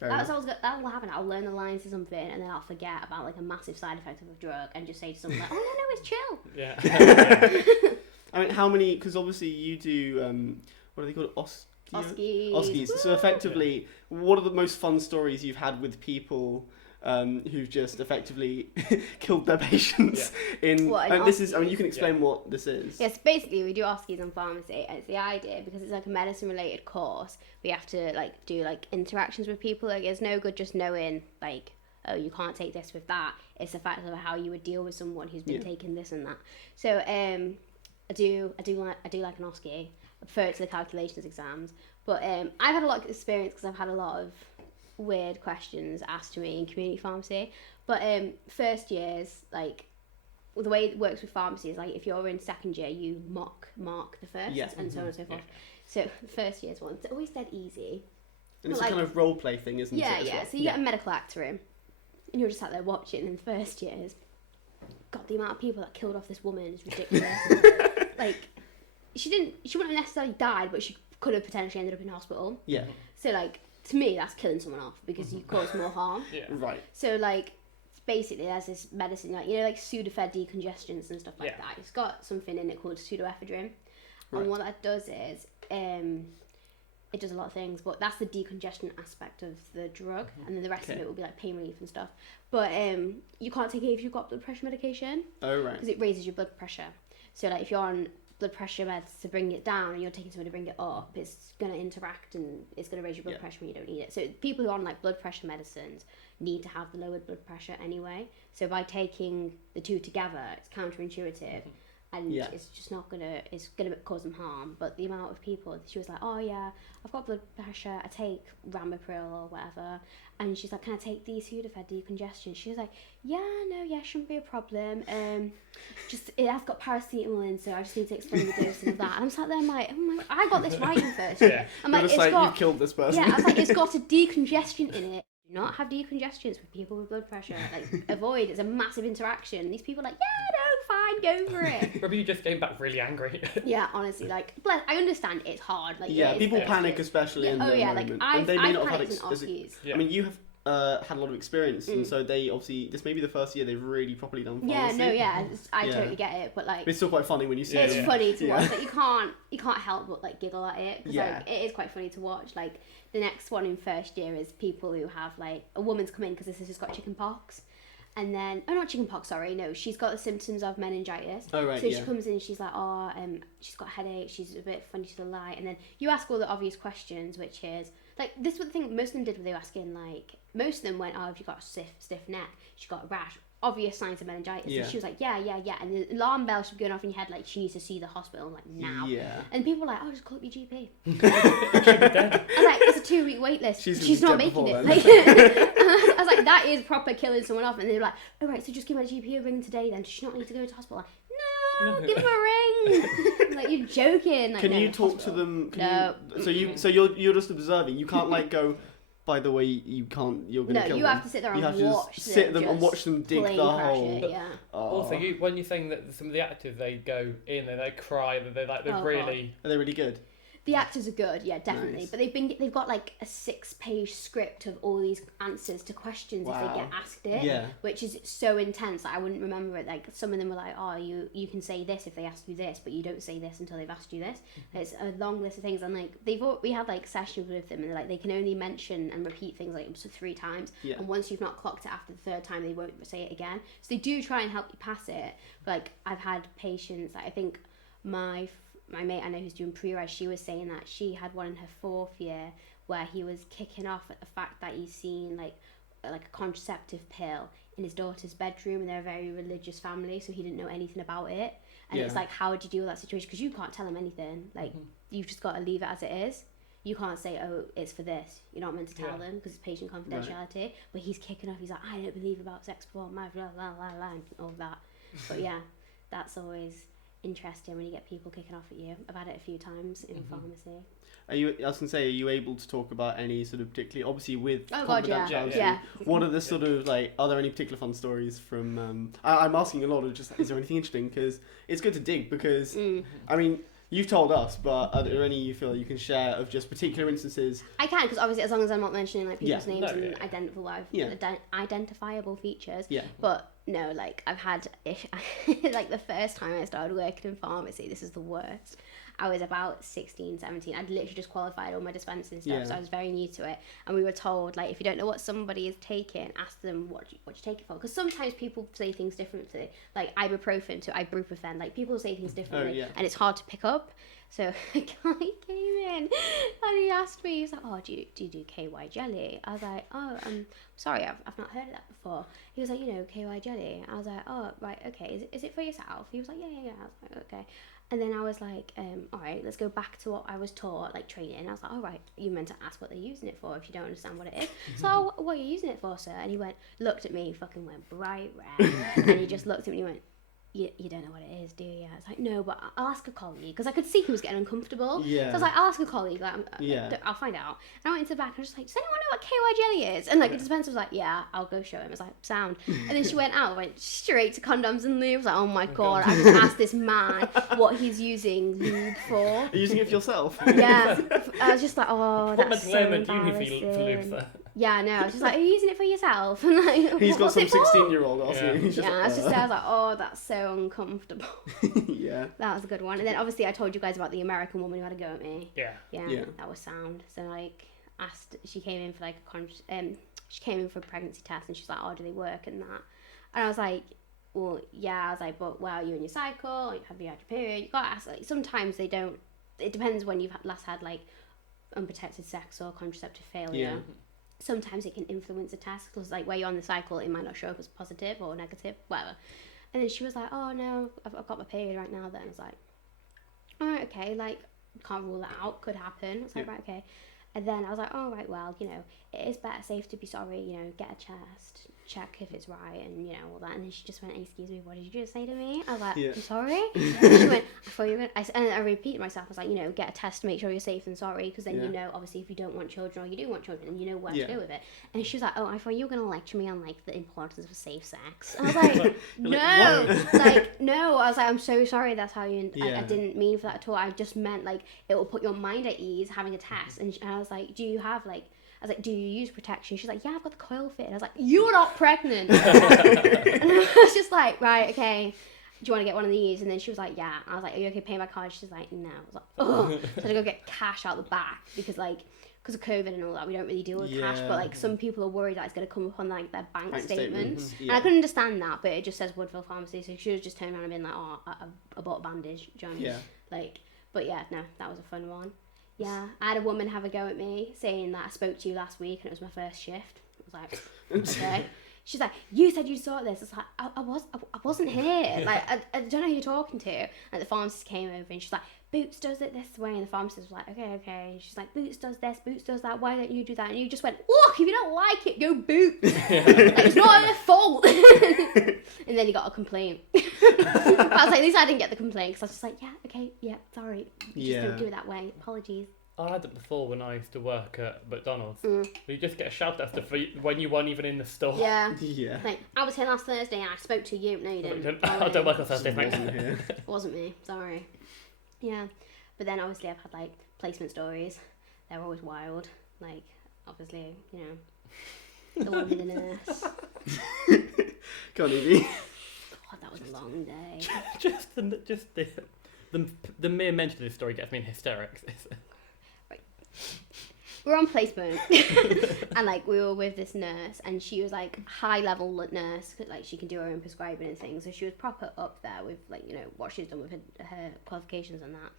That will happen. I'll learn the lines to something and then I'll forget about like a massive side effect of a drug and just say to someone like, oh no, it's chill. Yeah. I mean, how many? Because obviously you do. What are they called? OSCEs. So effectively, what are the most fun stories you've had with people who've just effectively killed their patients in? This is. I mean, you can explain what this is. Yes, basically we do OSCEs in pharmacy, and it's the idea because it's like a medicine-related course. We have to like do like interactions with people. Like it's no good just knowing like, oh, you can't take this with that. It's the fact of how you would deal with someone who's been taking this and that. So I do like an OSCE. I prefer it to the calculations exams, but I've had a lot of experience because I've had a lot of weird questions asked to me in community pharmacy. But first years, like the way it works with pharmacy is like if you're in second year, you mark the first, and so on and so forth. So the first year's one, it's always dead easy. And it's a kind of role play thing, isn't it? Yeah. So you get a medical actor in, and you're just sat there watching. In the first years, God, the amount of people that killed off this woman is ridiculous. Like, she wouldn't have necessarily died, but she could have potentially ended up in hospital. Yeah. So, like, to me, that's killing someone off because you cause more harm. Yeah. Right. So, like, basically, there's this medicine, like, you know, like Sudafed decongestants and stuff like that. It's got something in it called pseudoephedrine. Right. And what that does is, it does a lot of things, but that's the decongestion aspect of the drug, and then the rest of it will be like pain relief and stuff. But you can't take it if you've got blood pressure medication. Oh, right. Because it raises your blood pressure. So like if you're on blood pressure meds to bring it down and you're taking something to bring it up, it's going to interact and it's going to raise your blood pressure when you don't need it. So people who are on like blood pressure medicines need to have the lowered blood pressure anyway. So by taking the two together, it's counterintuitive. And it's just not it's gonna cause them harm. But the amount of people, she was like, oh yeah, I've got blood pressure, I take Ramipril or whatever, and she's like, can I take these Sudafed decongestion? She was like, shouldn't be a problem. Just it has got paracetamol in, so I just need to explain the dosing of that. And I'm sat there, I'm like, oh my, I got this right in first. I'm like, it's like you've killed this person. Yeah, I was like, it's got a decongestion in it. Do not have decongestants with people with blood pressure. Like, avoid. It's a massive interaction. And these people are like, fine, go for it. Probably you just came back really angry. Yeah, honestly, like, I understand it's hard. Like, people panic, especially in the moment. Like, and they may not have had I mean, you have had a lot of experience, and so they obviously, this may be the first year they've really properly done pharmacy. I totally get it, but like, it's still quite funny when you see it. It's funny to watch. Like, you can't help but like giggle at it, because like, it is quite funny to watch. Like, the next one in first year is people who have like, a woman's come in because this has just got chicken pox. And then, not chicken pox, sorry, no, she's got the symptoms of meningitis. Oh, right, So she comes in, she's like, she's got a headache, she's a bit funny to the light. And then you ask all the obvious questions, which is, like, this is what the thing most of them did when they were asking, like, most of them went, have you got a stiff neck? She got a rash. Obvious signs of meningitis. Yeah. And she was like, yeah. And the alarm bell should be going off in your head, like, she needs to see the hospital, like, now. Yeah. And people were like, just call up your GP. I was like, it's a 2-week wait list. She's not making it. Like, I was like, that is proper killing someone off. And they were like, all right, so just give my GP a ring today then. Does she not need to go to hospital? Like, no, give him a ring. Like, you're joking. Like, can you talk to them? So you're just observing. You can't like go, by the way, you can't. You're gonna kill them. No, you have to sit there and watch them dig the hole. Also, when you're saying that some of the actors, they go in and they cry, and they're really. Are they really good? The actors are good, yeah, definitely. Nice. But they've got like a 6-page script of all these answers to questions if they get asked it, which is so intense that I wouldn't remember it. Like, some of them were like, you can say this if they ask you this, but you don't say this until they've asked you this. It's a long list of things, and like we had like sessions with them, and like they can only mention and repeat things like up to 3 times, and once you've not clocked it after the 3rd time, they won't say it again. So they do try and help you pass it. But like, I've had patients, like, I think my mate I know who's doing pre-reg, she was saying that she had one in her 4th year where he was kicking off at the fact that he's seen like a contraceptive pill in his daughter's bedroom, and they're a very religious family, so he didn't know anything about it. And it's like, how would you deal with that situation? Because you can't tell him anything. Like, you've just got to leave it as it is. You can't say, it's for this. You're not meant to tell them because it's patient confidentiality. Right. But he's kicking off. He's like, I don't believe about sex before marriage, blah, blah, blah, blah, and all that. But yeah, that's always interesting when you get people kicking off at you. I've had it a few times in pharmacy. Are you able to talk about any sort of particularly, obviously with confidentiality, yeah. What are the sort of like, are there any particular fun stories from, I'm asking a lot of just, is there anything interesting? Because it's good to dig, because, I mean, You've told us, but are there any you feel you can share of just particular instances? I can, because obviously as long as I'm not mentioning like people's names and identifiable features. Yeah. But no, like I've had like the first time I started working in pharmacy, this is the worst. I was about 16, 17. I'd literally just qualified all my dispensing stuff, so I was very new to it. And we were told, like, if you don't know what somebody is taking, ask them what you take it for. Because sometimes people say things differently, like ibuprofen to ibuprofen. Like, people say things differently, and it's hard to pick up. So a guy came in and he asked me, he was like, oh, do you do KY jelly? I was like, oh, sorry, I've not heard of that before. He was like, you know, KY jelly. I was like, oh, right, okay, is it for yourself? He was like, yeah. I was like, okay. And then I was like, all right, let's go back to what I was taught, like training. I was like, all right, you meant to ask what they're using it for if you don't understand what it is. So, what are you using it for, sir? And he looked at me, fucking went bright red. And he just looked at me and he went, you don't know what it is, do you? I was like, no, but I'll ask a colleague, because I could see he was getting uncomfortable. Yeah. So I was like, I'll ask a colleague, like, I'll find out. And I went into the back and I was just like, does anyone know what KY jelly is? And like the dispenser was like, yeah, I'll go show him. I was like, sound. And then she went out, went straight to condoms and lube. I was like, oh my god, I just asked this man what he's using lube for. Are you using it for yourself? Yeah. I was just like, oh, that's so embarrassing. For lube, sir? Yeah, no, I was just like, are you using it for yourself? And like, he's got some 16-year-old asking. Yeah, I was like, oh, that's so uncomfortable. Yeah. That was a good one. And then obviously I told you guys about the American woman who had a go at me. Yeah. Yeah. That was sound. So like, she came in for like she came in for a pregnancy test and she's like, oh, do they work and that? And I was like, well, yeah. I was like, but well, you're in your cycle, have you had your period? You gotta ask. Like, sometimes they don't. It depends when you've last had like unprotected sex or contraceptive failure. Yeah. Sometimes it can influence a test, because like where you're on the cycle, it might not show up as positive or negative, whatever. And then she was like, oh no, I've got my period right now then. I was like, all right, okay, like, can't rule that out, could happen. I was like, right, okay. And then I was like, oh, right, well, you know, it is better safe to be sorry, you know, get a test, check if it's right, and, you know, all that. And then she just went, excuse me, what did you just say to me? I was like, I'm sorry? And she went, I thought you were going to... And I repeated myself. I was like, you know, get a test to make sure you're safe and sorry, because then you know, obviously, if you don't want children or you do want children, then you know where to go with it. And she was like, oh, I thought you were going to lecture me on, like, the importance of safe sex. I was like, no. Like, no. I was like, I'm so sorry that's how you... I didn't mean for that at all. I just meant, like, it will put your mind at ease having a test. And I was like, do you have, like... I was like, do you use protection? She's like, yeah, I've got the coil fit. And I was like, you're not pregnant. And I was just like, right, okay. Do you want to get one of these? And then she was like, yeah. I was like, are you okay paying by card? She's like, no. I was like, oh. So I had to go get cash out the back because of COVID and all that, we don't really deal with cash. But like some people are worried that it's going to come up on like their bank statements. And I couldn't understand that, but it just says Woodville Pharmacy. So she was just turning around and being like, oh, I bought a bandage. Do you know what I mean? Like, but yeah, no, that was a fun one. Yeah, I had a woman have a go at me saying that I spoke to you last week and it was my first shift. I was like, okay. She's like, you said you saw this. It's like, I wasn't here. Like, I don't know who you're talking to. And the pharmacist came over and she's like, Boots does it this way. And the pharmacist was like, okay. And she's like, Boots does this, Boots does that. Why don't you do that? And you just went, look, if you don't like it, go Boots. Like, it's not your fault. And then he got a complaint. I was like, at least I didn't get the complaint, because I was just like, yeah, okay, yeah, sorry. Just don't do it that way. Apologies. I had it before when I used to work at McDonald's. You just get a shout out for when you weren't even in the store. Yeah. Like, I was here last Thursday and I spoke to you. No, you didn't. I don't work on Thursday, thanks. It wasn't me. Sorry. Yeah. But then obviously I've had like placement stories. They're always wild. Like, obviously, you know, the one with the nurse. Go on, Evie. God, that was a long day. just the mere mention of this story gets me in hysterics. Right. We're on placement, and like we were with this nurse, and she was like high level nurse, like she can do her own prescribing and things. So she was proper up there with like, you know, what she's done with her qualifications and that.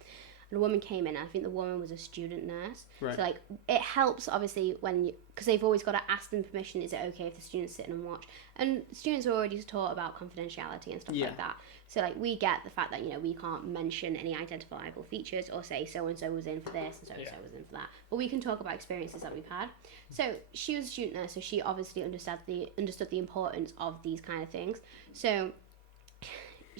And a woman came in, and I think the woman was a student nurse. Right. So like it helps obviously when because they've always got to ask them permission. Is it okay if the students sit in and watch? And students are already taught about confidentiality and stuff like that. So like we get the fact that, you know, we can't mention any identifiable features or say so and so was in for this and so and so was in for that. But we can talk about experiences that we've had. So she was a student nurse, so she obviously understood the importance of these kind of things. So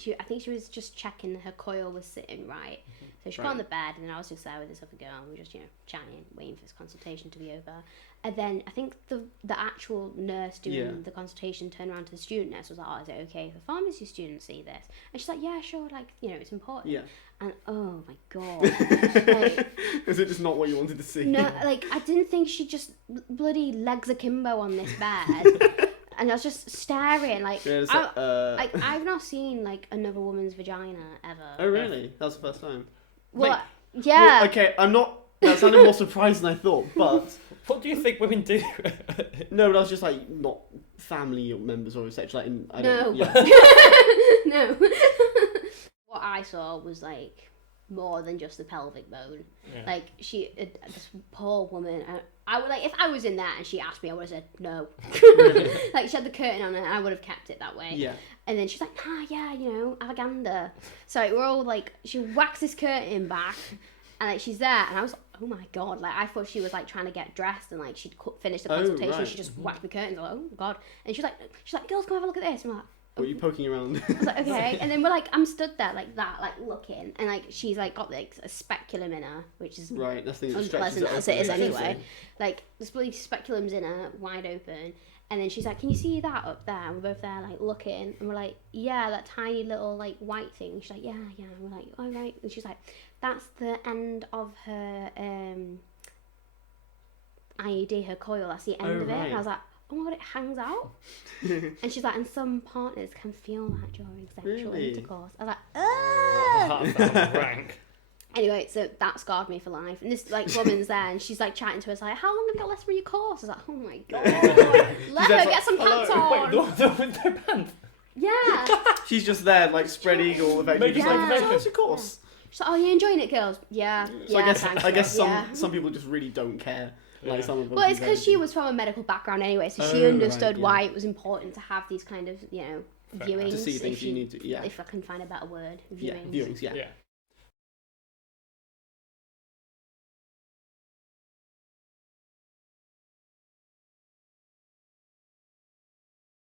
I think she was just checking her coil was sitting right. So she got on the bed, and then I was just there with this other girl, and we were just, chatting, waiting for this consultation to be over. And then I think the actual nurse doing the consultation turned around to the student nurse, was like, oh, is it okay if a pharmacy student see this? And she's like, yeah, sure, like, it's important. Yeah. And oh my god. Is it just not what you wanted to see? No, like, I didn't think she just bloody legs akimbo on this bed. And I was just staring, like, I've not seen, like, another woman's vagina ever. Oh, really? That was the first time? Well, yeah. Well, okay, that sounded more surprised than I thought, but... What do you think women do? No, but I was just, like, not family members or such, like, No. No. What I saw was, like, more than just the pelvic bone. Yeah. Like, this poor woman, I would, like, if I was in there and she asked me, I would have said no. Like, she had the curtain on, and I would have kept it that way. Yeah. And then she's like, have a gander. So we're all like, she whacks this curtain back, and like she's there, and I was like, oh my god, like I thought she was like trying to get dressed, and like she'd finished the consultation, right. She just whacked the curtains, like, oh god, and she's like, girls, come have a look at this. And I'm like, what are you poking around? I was like, okay. And then we're like, I'm stood there like that, like looking, and like she's like got like a speculum in her, which is right. That's the unpleasant as it is anyway. Like this bloody speculum's in her, wide open, and then she's like, can you see that up there? And we're both there like looking, and we're like, yeah, that tiny little like white thing. She's like, yeah. And we're like, all right. And she's like, that's the end of her IUD, her coil. That's the end of it. Right. And I was like, oh my god, it hangs out. And she's like, and some partners can feel that during sexual intercourse. I was like, That's rank. Anyway, so that scarred me for life. And this like woman's there, and she's like chatting to us like, how long have you got left for your course? I was like, oh my god, let her get some pants on. Wait, the one with no pants? Yeah. She's just there like spread eagle, effectively. Just like, how's your course? She's like, oh, you enjoying it, girls? Yeah. So I guess some people just really don't care. Like some of them. Well, it's because she was from a medical background anyway, so she understood why it was important to have these kind of, viewings. To see things you need to, If I can find a better word. Viewings. Yeah.